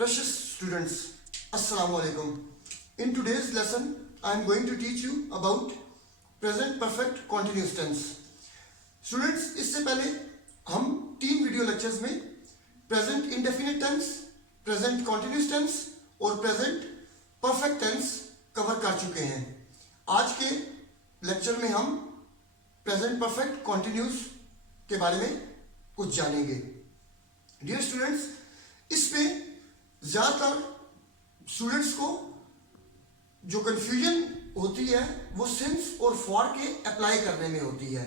Precious students, Assalamu alaikum. In today's lesson, I am going to teach you about present perfect continuous tense. Students, इससे पहले हम 3 video lectures में present indefinite tense, present continuous tense और present perfect tense cover कर चुके हैं. आज के लेक्चर में हम प्रेजेंट परफेक्ट कंटिन्यूअस के बारे में कुछ जानेंगे. डियर स्टूडेंट्स, इसमें ज़्यादातर स्टूडेंट्स को जो कन्फ्यूजन होती है वो सिंस और फॉर के अप्लाई करने में होती है.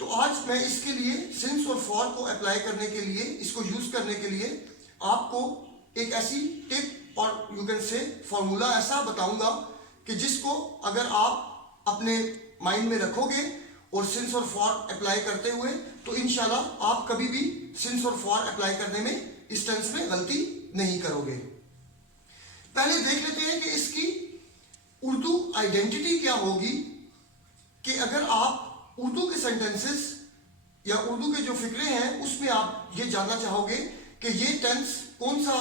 तो आज मैं इसके लिए सिंस और फॉर को अप्लाई करने के लिए, इसको यूज करने के लिए आपको एक ऐसी टिप और यू कैन से फॉर्मूला ऐसा बताऊंगा कि जिसको अगर आप अपने माइंड में रखोगे और सिंस और फॉर अप्लाई करते हुए तो इंशाल्लाह आप कभी भी सिंस और फॉर अप्लाई करने में इस टेंस में गलती नहीं करोगे. पहले देख लेते हैं कि इसकी उर्दू आइडेंटिटी क्या होगी. कि अगर आप उर्दू के सेंटेंसेस या उर्दू के जो फिक्रे हैं उसमें आप ये जानना चाहोगे कि ये टेंस कौन सा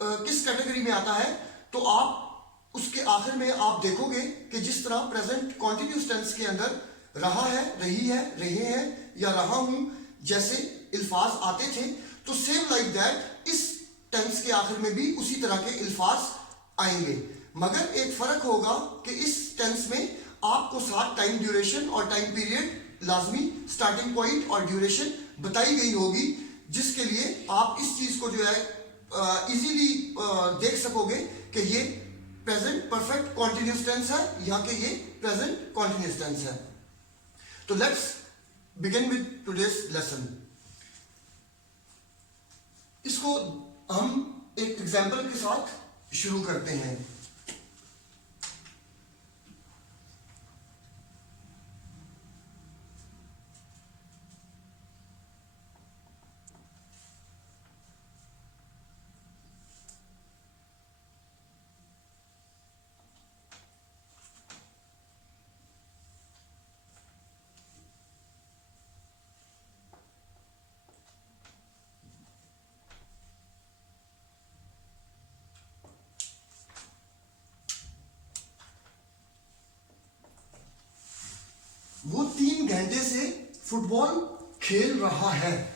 किस कैटेगरी में आता है, तो आप उसके आखिर में आप देखोगे कि जिस तरह प्रेजेंट कॉन्टिन्यूस टेंस के अंदर रहा है, रही है, रहे हैं या रहा हूं जैसे अल्फाज आते थे, तो सेम लाइक दैट इस टेंस के आखिर में भी उसी तरह के अल्फाज आएंगे. मगर एक फर्क होगा कि इस टेंस में आपको साथ टाइम ड्यूरेशन और टाइम पीरियड लाजमी स्टार्टिंग पॉइंट और ड्यूरेशन बताई गई होगी, जिसके लिए आप इस चीज को जो है इजीली देख सकोगे कि ये प्रेजेंट परफेक्ट कॉन्टिन्यूअस टेंस है या कि ये प्रेजेंट कॉन्टिन्यूअस टेंस है. तो let's begin with today's lesson. इसको हम एक एग्जाम्पल के साथ शुरू करते हैं. वो 3 घंटे से फुटबॉल खेल रहा है.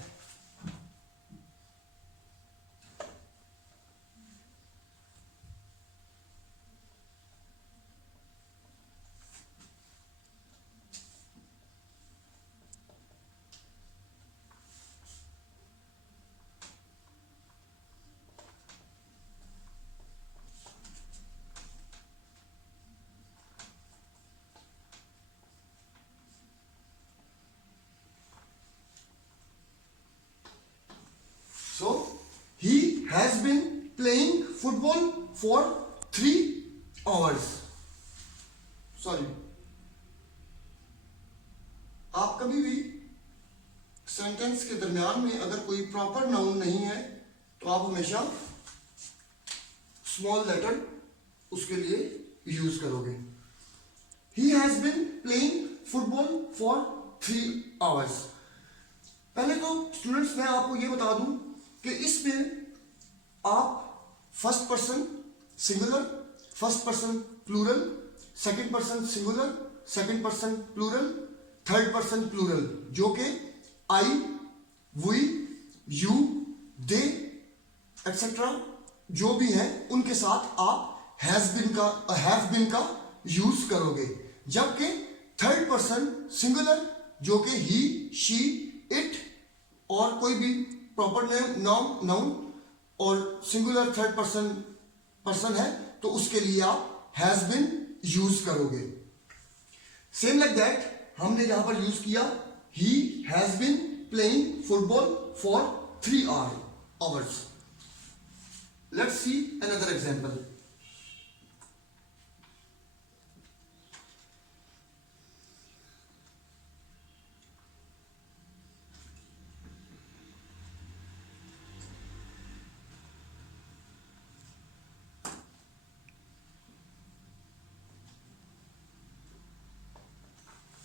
So he has been playing football for 3 hours. Sorry. आप कभी भी सेंटेंस के दरमियान में अगर कोई प्रॉपर नाउन नहीं है तो आप हमेशा स्मॉल लेटर उसके लिए यूज करोगे. He has been playing football for 3 hours. पहले तो स्टूडेंट्स मैं आपको ये बता दूं कि इसमें आप first person singular, first person plural, second person singular, second person plural, third person plural, जो कि I, we, you, they etcetera जो भी है उनके साथ आप हैव बीन का यूज करोगे. जबकि थर्ड पर्सन सिंगुलर जो कि ही, शी, इट और कोई भी प्रॉपर नाउन और सिंगुलर थर्ड पर्सन है तो उसके लिए आप हैज बिन यूज करोगे. सेम लाइक दैट हमने यहां पर यूज किया ही has been playing football for 3 hours. Let's see another example.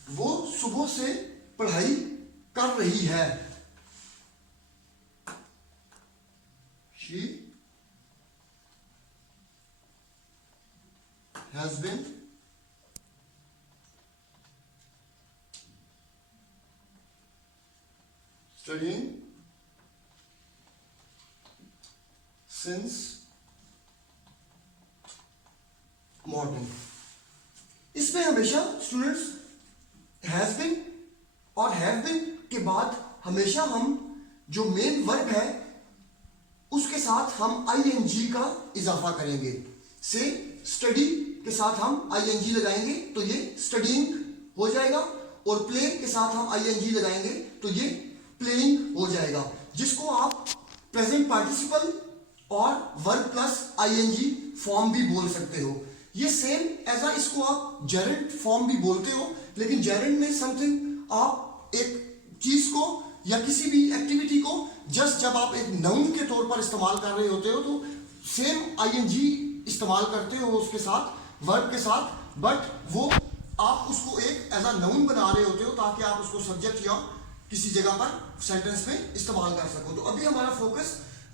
वो सुबह से पढ़ाई कर रही है. She has been studying since morning. इसमें हमेशा स्टूडेंट्स हैज बिन और हैव बिन के बाद हमेशा हम जो मेन वर्ब है उसके साथ हम आईएनजी का इजाफा करेंगे। से स्टडी के साथ हम आईएनजी लगाएंगे तो ये स्टडीइंग हो जाएगा, और प्ले के साथ हम आईएनजी लगाएंगे तो ये प्लेइंग हो जाएगा, जिसको आप प्रेजेंट पार्टिसिपल और वर्ब प्लस आईएनजी फॉर्म भी बोल सकते हो। ये सेम ऐसा इसको आप जेरेंट फॉर्म भी बोलते हो, लेकिन जेरेंट में समथिंग आप एक चीज को या किसी भी एक्टिविटी को जस्ट जब आप एक नाउन के तौर पर इस्तेमाल कर रहे होते हो तो सेम आईएनजी इस्तेमाल करते हो उसके साथ, वर्ब के साथ, बट वो आप उसको एक एज अ नाउन बना रहे होते हो ताकि आप उसको सब्जेक्ट या किसी जगह पर सेंटेंस में इस्तेमाल कर सको। तो अभी हमारा फोकस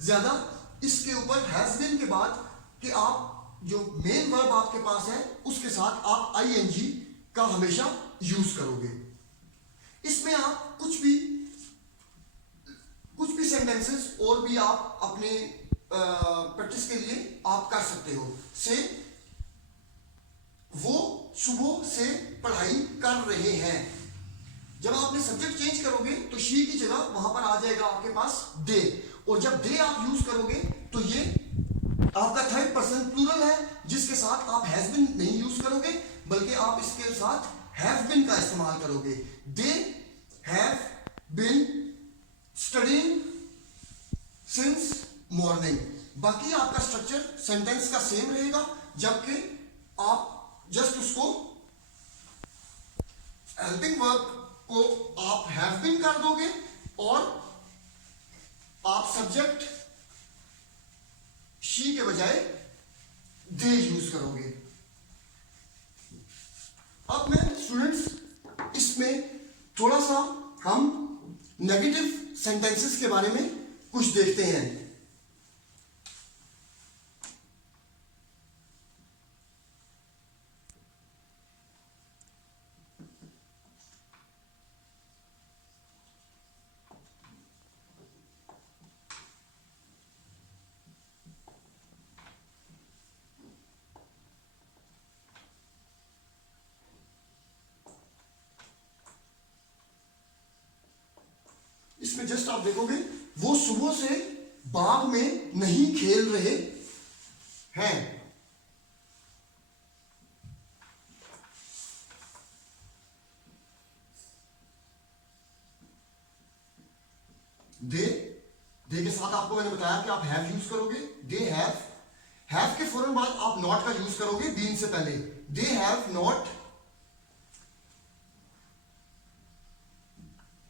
ज्यादा इसके ऊपर हैज बीन के बाद कि आप जो मेन वर्ब आपके पास है उसके साथ आप आईएनजी का हमेशा यूज करोगे। इसमें आप कुछ भी सेंटेंसेस और भी आप अपने प्रैक्टिस के लिए आप कर सकते हो। से वो सुबह से पढ़ाई कर रहे हैं। जब आपने सब्जेक्ट चेंज करोगे तो शी की जगह वहां पर आ जाएगा आपके पास दे, और जब दे आप यूज करोगे तो ये आपका थर्ड पर्सन प्लूरल है, जिसके साथ आप हैज बिन नहीं यूज करोगे बल्कि आप इसके साथ हैव बिन का इस्तेमाल करोगे। They have been studying since morning. बाकी आपका स्ट्रक्चर सेंटेंस का सेम रहेगा, जबकि आप जस्ट उसको हेल्पिंग वर्ब को आप हैव बिन कर दोगे और आप सब्जेक्ट शी के बजाय दे यूज करोगे। अब मैं स्टूडेंट्स इसमें थोड़ा सा हम नेगेटिव सेंटेंसेस के बारे में कुछ देखते हैं। इसमें जस्ट आप देखोगे वो सुबह से बाग में नहीं खेल रहे हैं। दे के साथ आपको मैंने बताया कि आप हैव यूज करोगे। दे हैव के फौरन बाद आप नॉट का यूज करोगे बीन से पहले। They have not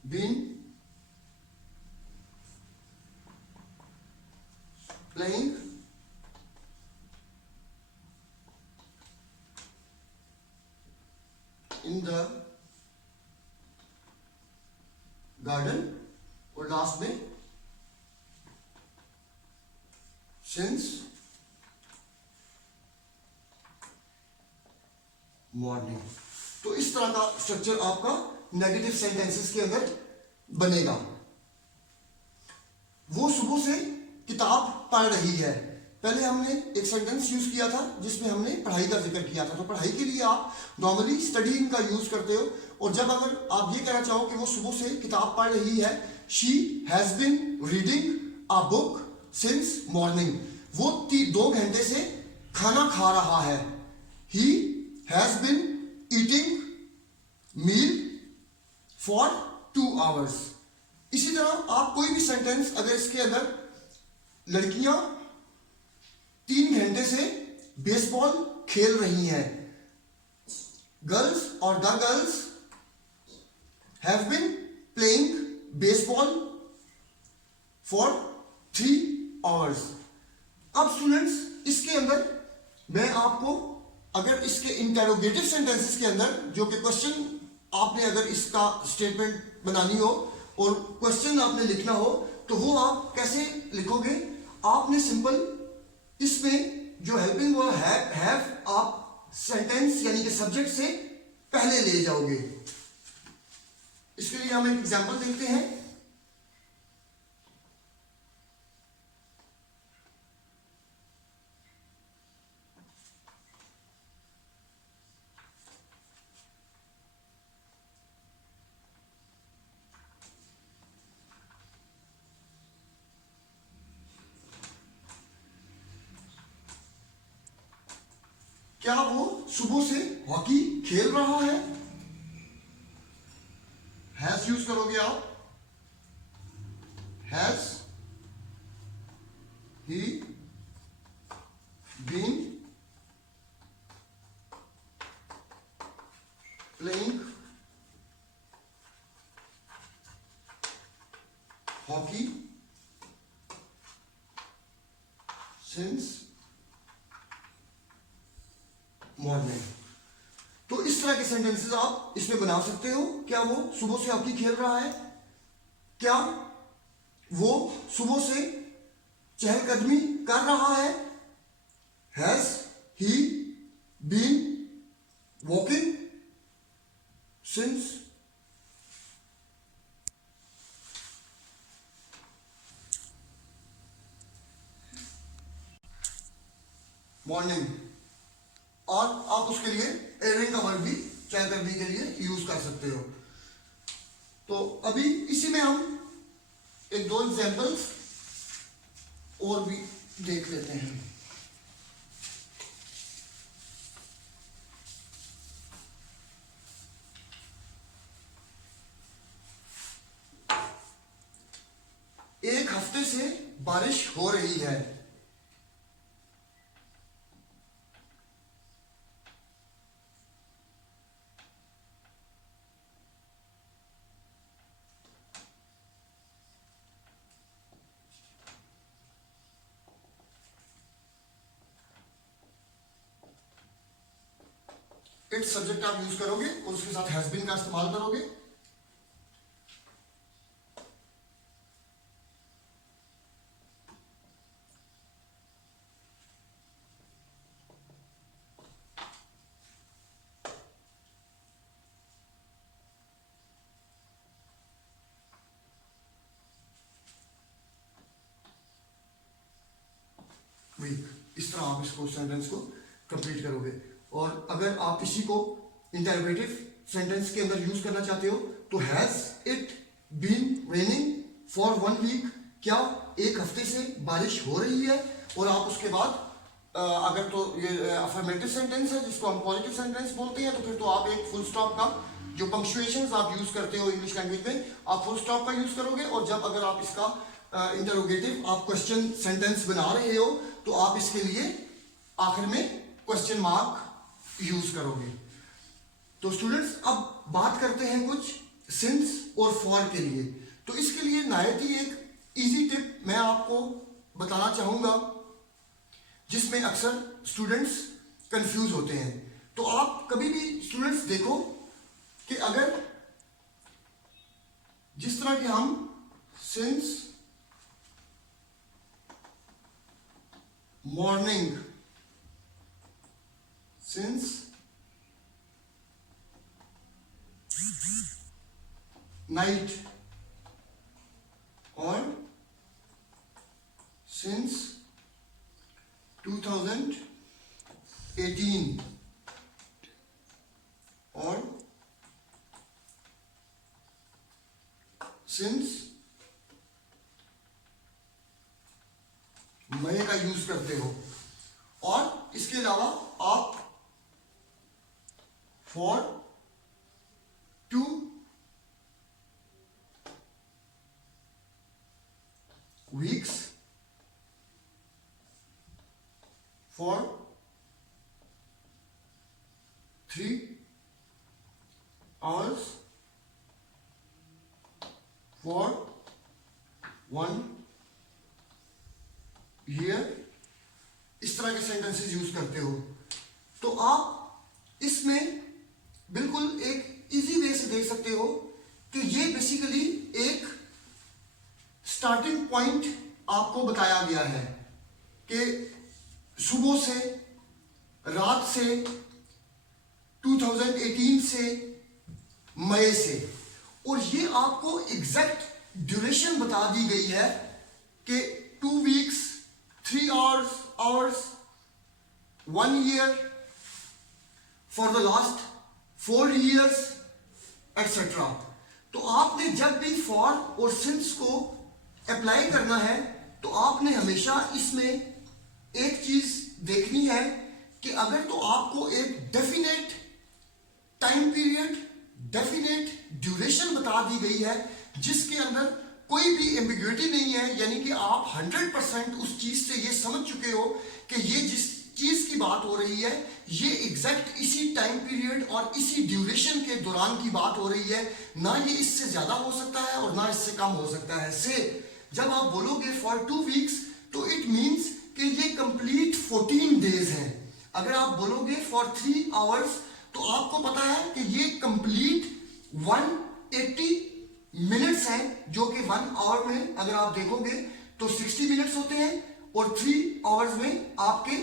been playing in the garden, और लास्ट में since morning। तो इस तरह का स्ट्रक्चर आपका नेगेटिव सेंटेंसेस के अंदर बनेगा। वो सुबह से किताब पढ़ रही है। पहले हमने एक सेंटेंस यूज किया था जिसमें हमने पढ़ाई का जिक्र किया था। तो पढ़ाई के लिए आप नॉर्मली स्टडीइंग का यूज करते हो, और जब अगर आप ये कहना चाहो कि वो सुबह से किताब पढ़ रही है, she has been reading a book since morning. वो 2 घंटे से खाना खा रहा है। He has been eating meal for 2 hours. इसी तरह आप कोई भी सेंटेंस अगर इसके अंदर लड़कियां 3 घंटे से बेसबॉल खेल रही हैं, गर्ल्स और the girls have been playing baseball for 3 hours. अब स्टूडेंट्स इसके अंदर मैं आपको अगर इसके इंटेरोगेटिव सेंटेंसेस के अंदर जो कि क्वेश्चन आपने अगर इसका स्टेटमेंट बनानी हो और क्वेश्चन आपने लिखना हो तो वो आप कैसे लिखोगे? आपने सिंपल इसमें जो हेल्पिंग वर्ब हैव आप सेंटेंस यानी कि सब्जेक्ट से पहले ले जाओगे। इसके लिए हम एक एग्जांपल देखते हैं। क्या वो सुबह से हॉकी खेल रहा है? हैज यूज करोगे आप। Has he been playing hockey since morning. तो इस तरह के सेंटेंसेस आप इसमें बना सकते हो। क्या वो सुबह से हॉकी खेल रहा है? क्या वो सुबह से चहलकदमी कर रहा है? Has he been walking since morning. और आप उसके लिए एयरिंग का वर्ड भी चहलकदमी के लिए यूज कर सकते हो। तो अभी इसी में हम एक दो एग्जांपल्स और भी देख लेते हैं। एक हफ्ते से बारिश हो रही है। इट सब्जेक्ट आप यूज करोगे और उसके साथ हैज बीन का इस्तेमाल करोगे। वीक। इस तरह आप इसको सेंटेंस को कंप्लीट करोगे। और अगर आप इसी को इंटरोगेटिव सेंटेंस के अंदर यूज करना चाहते हो तो has it been raining for 1 week? क्या एक हफ्ते से बारिश हो रही है? और आप उसके बाद अगर तो ये अफर्मेटिव सेंटेंस है जिसको हम पॉजिटिव सेंटेंस बोलते हैं, तो फिर तो आप एक फुल स्टॉप का जो पंक्चुएशंस आप यूज करते हो इंग्लिश लैंग्वेज में, आप फुल स्टॉप का यूज करोगे। और जब अगर आप इसका इंटरोगेटिव आप क्वेश्चन सेंटेंस बना रहे हो तो आप इसके लिए आखिर में क्वेश्चन मार्क यूज करोगे। तो स्टूडेंट्स अब बात करते हैं कुछ सिंस और फॉर के लिए। तो इसके लिए नायत ही एक इजी टिप मैं आपको बताना चाहूंगा जिसमें अक्सर स्टूडेंट्स कंफ्यूज होते हैं। तो आप कभी भी स्टूडेंट्स देखो कि अगर जिस तरह के हम सिंस मॉर्निंग, सिंस नाइट और सिंस 2018 और सिंस मई का यूज करते हो। और इसके अलावा आप for 2 weeks, for 3 hours, for 1 year, इस तरह के सेंटेंसेस यूज करते हो। तो आप इसमें बिल्कुल एक इजी वे से देख सकते हो कि ये बेसिकली एक स्टार्टिंग पॉइंट आपको बताया गया है कि सुबह से, रात से 2018 से मई से, और ये आपको एग्जैक्ट ड्यूरेशन बता दी गई है कि 2 weeks, 3 hours, 1 year, for the last 4 years etcetera. तो आपने जब भी फॉर और सिंस को अप्लाई करना है तो आपने हमेशा इसमें एक चीज देखनी है कि अगर तो आपको एक definite time period, definite duration बता दी गई है जिसके अंदर कोई भी एम्बिग्युइटी नहीं है, यानी कि आप 100% उस चीज से ये समझ चुके हो कि ये जिस चीज की बात हो रही है ये एग्जैक्ट इसी टाइम पीरियड और इसी ड्यूरेशन के दौरान की बात हो रही है, ना ये इससे ज्यादा हो सकता है और ना इससे कम हो सकता है। से जब आप बोलोगे फॉर 2 वीक्स तो इट मींस कि ये कंप्लीट 14 डेज हैं। अगर आप बोलोगे फॉर 3 आवर्स तो आपको पता है कि ये कंप्लीट 180 मिनट्स हैं, जो कि 1 आवर में अगर आप देखोगे तो 60 मिनट्स होते हैं, और 3 आवर्स में आपके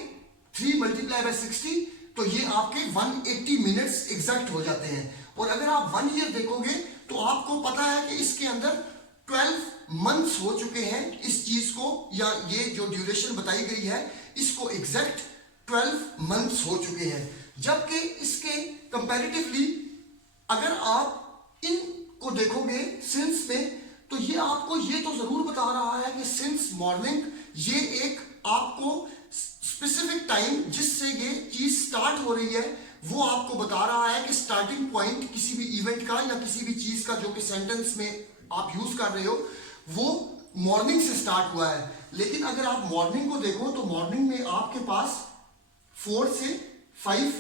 3 × 60 तो ये आपके 180 मिनट्स एग्जैक्ट हो जाते हैं। और अगर आप 1 ईयर देखोगे तो आपको पता है कि इसके अंदर 12 मंथ्स हो चुके हैं इस चीज को, या ये जो ड्यूरेशन बताई गई है इसको एग्जैक्ट 12 मंथ्स हो चुके हैं। जबकि इसके कंपैरेटिवली अगर आप इनको देखोगे सिंस में तो ये आपको ये तो जरूर बता रहा है कि सिंस मॉर्निंग ये एक आपको स्पेसिफिक टाइम जिससे ये चीज स्टार्ट हो रही है वो आपको बता रहा है कि स्टार्टिंग पॉइंट किसी भी इवेंट का या किसी भी चीज का जो कि सेंटेंस में आप यूज कर रहे हो वो मॉर्निंग से स्टार्ट हुआ है। लेकिन अगर आप मॉर्निंग को देखो तो मॉर्निंग में आपके पास 4 से 5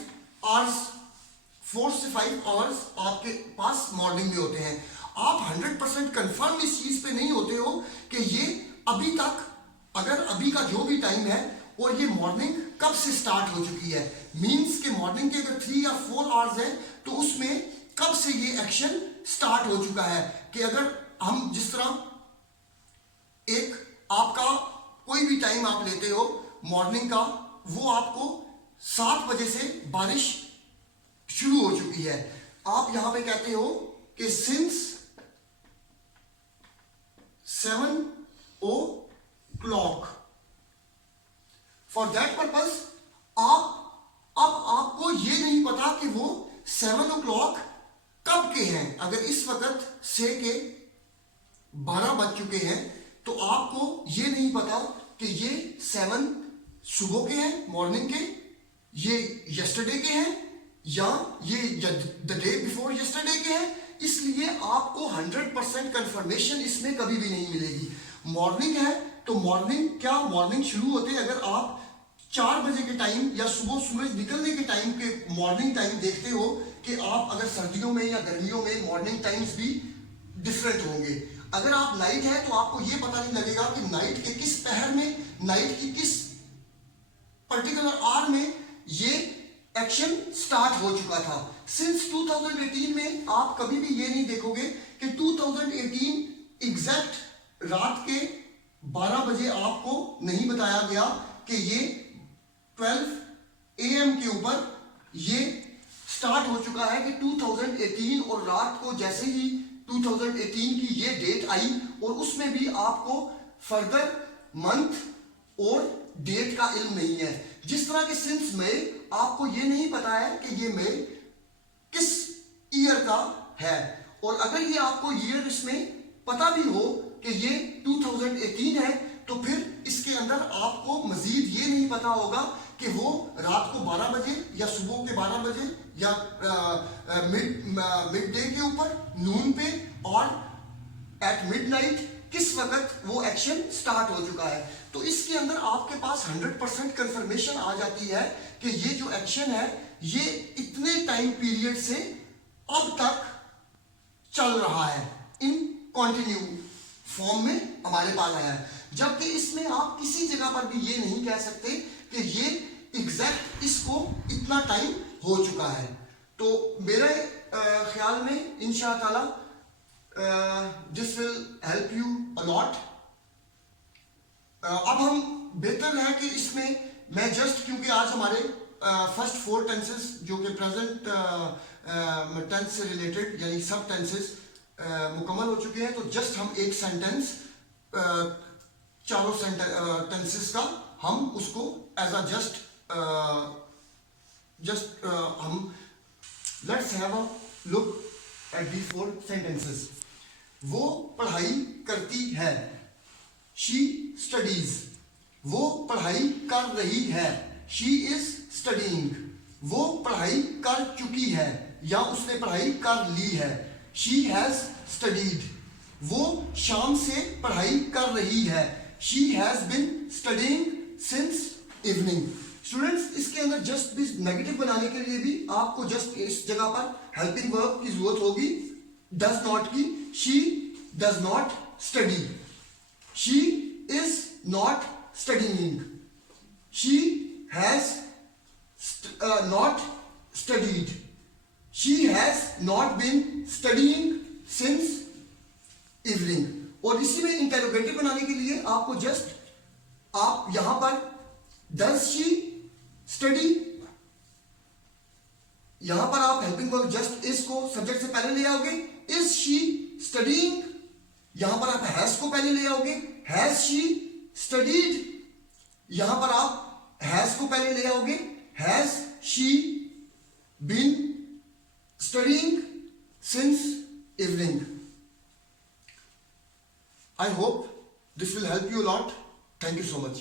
आवर्स आपके पास मॉर्निंग में होते हैं। आप 100% कंफर्म इस चीज पे नहीं होते हो कि ये अभी तक, अगर अभी का जो भी टाइम है और ये मॉर्निंग कब से स्टार्ट हो चुकी है, मींस के मॉर्निंग के अगर 3 या 4 आवर्स है तो उसमें कब से ये एक्शन स्टार्ट हो चुका है। कि अगर हम जिस तरह एक आपका कोई भी टाइम आप लेते हो मॉर्निंग का, वो आपको 7 बजे से बारिश शुरू हो चुकी है। आप यहां पे कहते हो कि since 7 o'clock, for that purpose अब आपको ये नहीं पता कि वो 7 o'clock कब के हैं। अगर इस वक्त से के 12 बज चुके हैं तो आपको ये नहीं पता कि ये 7 सुबह के हैं, मॉर्निंग के, ये यस्टरडे के हैं, या ये द डे बिफोर यस्टरडे के हैं। इसलिए आपको 100% कंफर्मेशन इसमें कभी भी नहीं मिलेगी। मॉर्निंग है तो मॉर्निंग शुरू होते अगर आप 4 बजे के टाइम या सुबह सूरज निकलने के टाइम के मॉर्निंग टाइम देखते हो कि आप अगर सर्दियों में या गर्मियों में मॉर्निंग टाइम्स भी डिफरेंट होंगे। अगर आप नाइट है तो आपको यह पता नहीं लगेगा कि नाइट के किस पहर में, नाइट की किस पर्टिकुलर आवर में ये एक्शन स्टार्ट हो चुका था। सिंस 2018 में आप कभी भी ये नहीं देखोगे कि 2018 एग्जैक्ट रात के 12 बजे आपको नहीं बताया गया कि ये 12 AM के ऊपर ये स्टार्ट हो चुका है कि 2018, और रात को जैसे ही 2018 की ये डेट आई और उसमें भी आपको फर्दर मंथ और डेट का इल्म नहीं है। जिस तरह के सिंस मई आपको ये नहीं पता है कि ये मई किस ईयर का है, और अगर ये आपको ईयर इसमें पता भी हो कि ये 2018 है तो फिर इसके अंदर आपको मजीद ये नहीं पता होगा कि वो रात को 12 बजे या सुबह के 12 बजे या मिड डे के ऊपर, नून पे, और एट मिडनाइट किस वक्त वो एक्शन स्टार्ट हो चुका है। तो इसके अंदर आपके पास 100% कंफर्मेशन आ जाती है कि ये जो एक्शन है ये इतने टाइम पीरियड से अब तक चल रहा है, इन कंटिन्यू फॉर्म में हमारे पास आया है। जबकि इसमें आप किसी जगह पर भी ये नहीं कह सकते कि ये एग्जैक्ट इसको इतना टाइम हो चुका है। तो मेरे ख्याल में इंशाअल्लाह this will help you a lot. अब हम बेहतर है कि इसमें मैं जस्ट, क्योंकि आज हमारे फर्स्ट 4 टेंसेस जो कि प्रेजेंट टेंस से रिलेटेड यानी सब टेंसेस मुकम्मल हो चुके हैं, तो जस्ट हम एक सेंटेंस चारों टेंसेस का हम उसको एज अ जस्ट हम let's have a look at the 4 sentences. वो पढ़ाई करती है, शी स्टडीज। वो पढ़ाई कर रही है, शी इज स्टडीइंग। वो पढ़ाई कर चुकी है या उसने पढ़ाई कर ली है, शी हैज स्टडीड। वो शाम से पढ़ाई कर रही है, she has bin studying since evening. Students, इसके अंदर जस्ट भी नेगेटिव बनाने के लिए भी आपको जस्ट इस जगह पर हेल्पिंग वर्ब की जरूरत होगी, डज नॉट की। She does not study, she is not studying, she has not studied, she has not been studying since evening. और इसी में इंटेरोगेटिव बनाने के लिए आपको जस्ट आप यहां पर डज शी स्टडी, यहां पर आप हेल्पिंग वर्ब जस्ट इज को सब्जेक्ट से पहले ले आओगे, इज शी स्टडीइंग। यहां पर आप हैज को पहले ले आओगे, हैज शी स्टडीड। यहां पर आप हैज को पहले ले आओगे, has she been studying since evening. I hope this will help you a lot. Thank you so much.